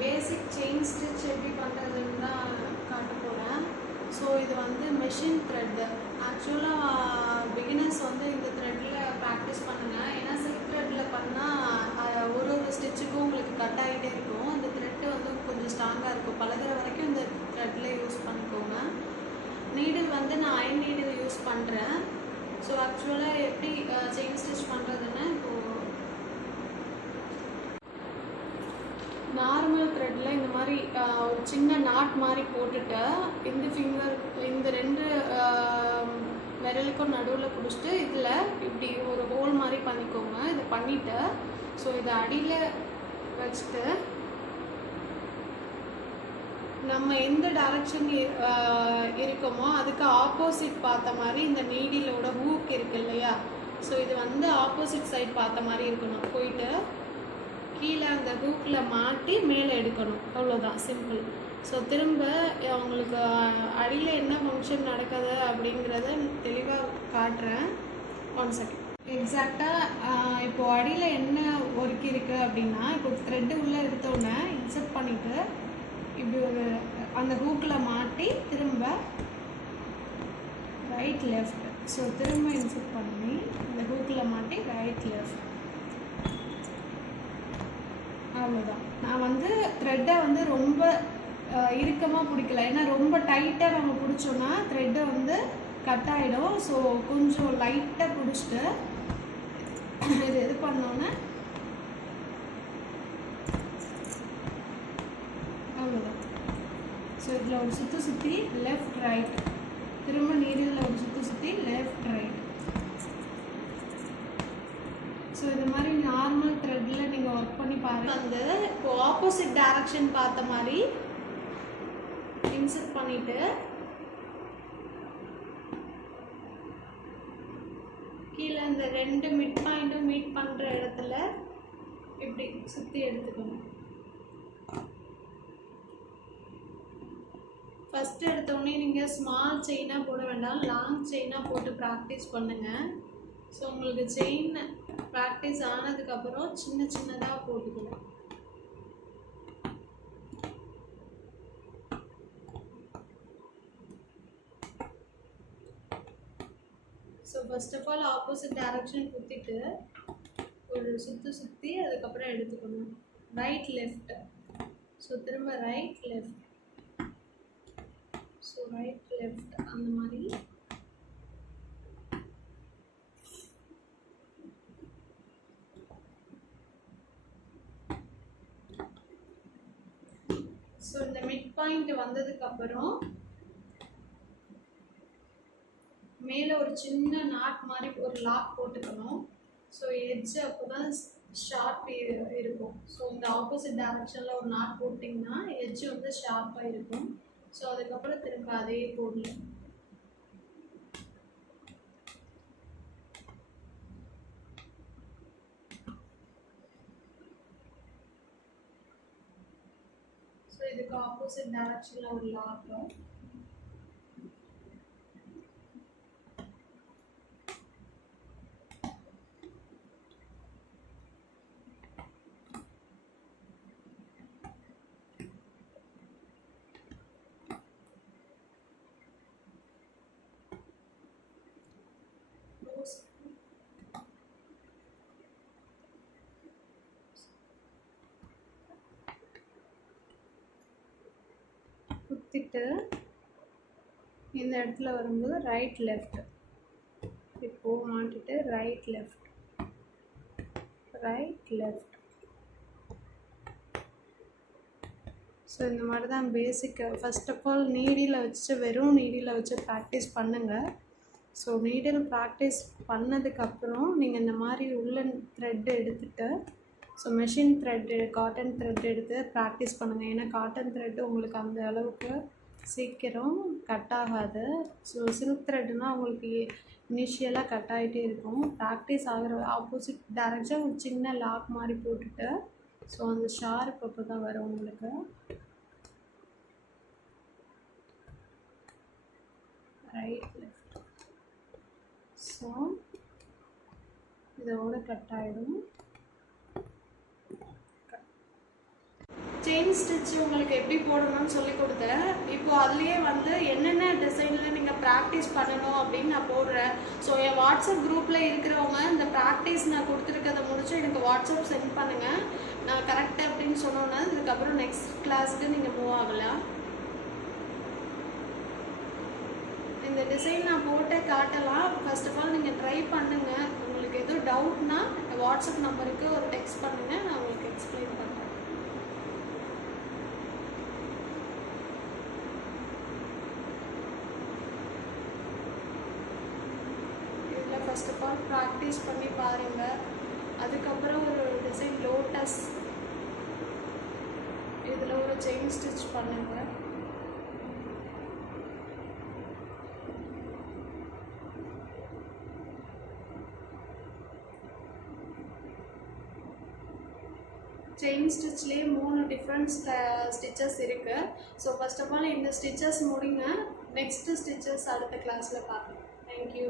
Basic chain stitch எப்படி பண்ணுறதுன்னு தான் காட்ட போகிறேன். ஸோ இது வந்து மெஷின் த்ரெட்டு. ஆக்சுவலாக பிகினர்ஸ் வந்து இந்த த்ரெட்டில் ப்ராக்டிஸ் பண்ணுங்கள். ஏன்னா சில்க் த்ரெட்டில் பண்ணால் ஒரு ஸ்டிச்சுக்கும் உங்களுக்கு கட் ஆகிட்டே இருக்கும். இந்த த்ரெட்டு வந்து கொஞ்சம் ஸ்ட்ராங்காக இருக்கும். பழகுற வரைக்கும் இந்த த்ரெட்டில் யூஸ் பண்ணிக்கோங்க. நீடில் வந்து நான் அயன் நீடில் யூஸ் பண்ணுறேன். ஸோ ஆக்சுவலாக எப்படி செயின் ஸ்டிச் பண்ணுறதுன்னு இப்போது நார்மல் த்ரெட்டில் இந்த மாதிரி ஒரு சின்ன நாட் மாதிரி போட்டுட்டு இந்த ரெண்டு விரலுக்கும் நடுவில் பிடிச்சிட்டு இதில் இப்படி ஒரு ஹோல் மாதிரி பண்ணிக்கோங்க. இதை பண்ணிவிட்டு ஸோ இதை அடியில் வச்சுட்டு நம்ம எந்த டைரக்ஷன் இருக்கோமோ அதுக்கு ஆப்போசிட் பார்த்த மாதிரி இந்த நீடிலோட ஹூக் இருக்கு இல்லையா, ஸோ இது வந்து ஆப்போசிட் சைட் பார்த்த மாதிரி இருக்கணும். போயிட்டு கீழே அந்த ஹூக்கில் மாட்டி மேலே எடுக்கணும். அவ்வளோதான், சிம்பிள். ஸோ திரும்ப உங்களுக்கு அடியில் என்ன ஃபங்க்ஷன் நடக்குது அப்படிங்கிறத தெளிவாக காட்டுறேன். 1 செகண்ட். எக்ஸாக்டாக இப்போது அடியில் என்ன ஒர்க் இருக்குது அப்படின்னா, இப்போ த்ரெட்டு உள்ளே எடுத்தோடனே இன்சர்ட் பண்ணிவிட்டு இப்படி ஒரு அந்த ஹூக்கில் மாட்டி திரும்ப ரைட் லெஃப்ட். ஸோ திரும்ப இன்சர்ட் பண்ணி இந்த ஹூக்கில் மாட்டி ரைட் லெஃப்ட். அவ்வளோதான். நான் வந்து த்ரெட்டை வந்து ரொம்ப இறுக்கமாக பிடிக்கல. ஏன்னா ரொம்ப டைட்டாக நம்ம பிடிச்சோன்னா த்ரெட்டை வந்து கட் ஆகிடும். ஸோ கொஞ்சம் லைட்டாக பிடிச்சிட்டு இது பண்ணோன்னே அவ்வளோதான். ஸோ இதில் ஒரு சுற்றி லெஃப்ட் ரைட், திரும்ப நீரில் ஒரு சுற்றி லெஃப்ட் ரைட். ஸோ இது மாதிரி நார்மல் த்ரெட்டில் நீங்கள் ஒர்க் பண்ணி பாருங்கள். வந்து இப்போ ஆப்போசிட் டைரக்ஷன் பார்த்த மாதிரி இன்சர்ட் பண்ணிவிட்டு கீழே இந்த ரெண்டு மிட் பாயிண்ட்டும் மீட் பண்ணுற இடத்துல இப்படி சுற்றி எடுத்துக்கணும். ஃபஸ்ட்டு எடுத்தோடனே நீங்கள் ஸ்மால் செயினாக போட வேண்டாம், லாங் செயினாக போட்டு ப்ராக்டிஸ் பண்ணுங்கள். ஸோ உங்களுக்கு செயின் ப்ராக்டிஸ் ஆனதுக்கப்புறம் சின்னதாக போட்டுக்கணும். So first of all opposite direction குத்திட்டு ஒரு சுற்றி அதுக்கப்புறம் எடுத்துக்கணும். Right left. ஸோ திரும்ப right left. So right left அந்த மாதிரி. ஸோ இந்த மிட் பாயிண்ட் வந்ததுக்கப்புறம் மேலே ஒரு சின்ன நாட் மாதிரி ஒரு லாக் போட்டுக்கணும். ஸோ எட்ஜ் அப்போ தான் ஷார்ப் இருக்கும். ஸோ இந்த ஆப்போசிட் டைரக்ஷனில் ஒரு நாட் போட்டிங்கன்னா எட்ஜ் வந்து ஷார்ப்பாக இருக்கும். ஸோ அதுக்கப்புறம் திரும்ப அதே போடலாம். ஸோ இதுக்கு ஆப்போசிட் டைரக்ஷனில் ஒரு லாக். குத்திட்டு இந்த இடத்துல வரும்போது ரைட் லெஃப்ட். இப்போது மாட்டிட்டு right left right left. So இந்த மாதிரி தான் பேசிக். ஃபர்ஸ்ட் ஆஃப் ஆல் நீடில் வச்சு வெறும் நீடில் வச்சு ப்ராக்டிஸ் பண்ணுங்கள். ஸோ நீடில் ப்ராக்டிஸ் பண்ணதுக்கப்புறம் நீங்கள் இந்த மாதிரி உள்ளன் த்ரெட் எடுத்துகிட்டு so machine thread cotton thread எடுத்து ப்ராக்டிஸ் பண்ணுங்கள். ஏன்னா காட்டன் த்ரெட்டு உங்களுக்கு அந்த அளவுக்கு சீக்கிரம் கட் ஆகாது. ஸோ சில்க் த்ரெட்டுனால் உங்களுக்கு இனிஷியலாக கட் ஆகிட்டே இருக்கும். ப்ராக்டிஸ் ஆகிற ஆப்போசிட் டைரக்ஷன் ஒரு சின்ன லாக் மாதிரி போட்டுட்டு ஸோ அந்த ஷார்ப் அப்போ தான் வரும் உங்களுக்கு. Right left. ஸோ இதோட கட் ஆகிடும். செயின் ஸ்டிச் உங்களுக்கு எப்படி போடணும்னு சொல்லி கொடுத்தேன். இப்போ அதுலேயே வந்து என்னென்ன டிசைனில் நீங்கள் ப்ராக்டிஸ் பண்ணணும் அப்படின்னு நான் போடுறேன். ஸோ என் வாட்ஸ்அப் குரூப்பில் இருக்கிறவங்க இந்த ப்ராக்டிஸ் நான் கொடுத்துருக்கதை முடிச்சு எனக்கு வாட்ஸ்அப் சென்ட் பண்ணுங்கள். நான் கரெக்ட் அப்படின்னு சொன்னோன்னா இதுக்கப்புறம் நெக்ஸ்ட் கிளாஸுக்கு நீங்கள் மூவ் ஆகலாம். இந்த டிசைன் நான் போட்டு காட்டலாம். ஃபர்ஸ்ட் ஆஃப் ஆல் நீங்கள் ட்ரை பண்ணுங்கள். உங்களுக்கு எதுவும் டவுட்னா வாட்ஸ்அப் நம்பருக்கு ஒரு டெக்ஸ்ட் பண்ணுங்கள், நான் உங்களுக்கு எக்ஸ்பிளைன் பண்ணுறேன். இதில் ஃபர்ஸ்ட் ஆஃப் ஆல் ப்ராக்டிஸ் பண்ணி பாருங்கள். அதுக்கப்புறம் ஒரு டிசைன் லோட்டஸ், இதில் ஒரு செயின் ஸ்டிச் பண்ணுங்கள். செயின் ஸ்டிச்லேயே 3 டிஃப்ரெண்ட் ஸ்டிச்சஸ் இருக்குது. ஸோ ஃபர்ஸ்ட் ஆஃப் ஆல் இந்த ஸ்டிச்சஸ் முடிங்க. நெக்ஸ்ட் ஸ்டிச்சஸ் அடுத்த கிளாஸில் பார்க்கலாம். தேங்க்யூ.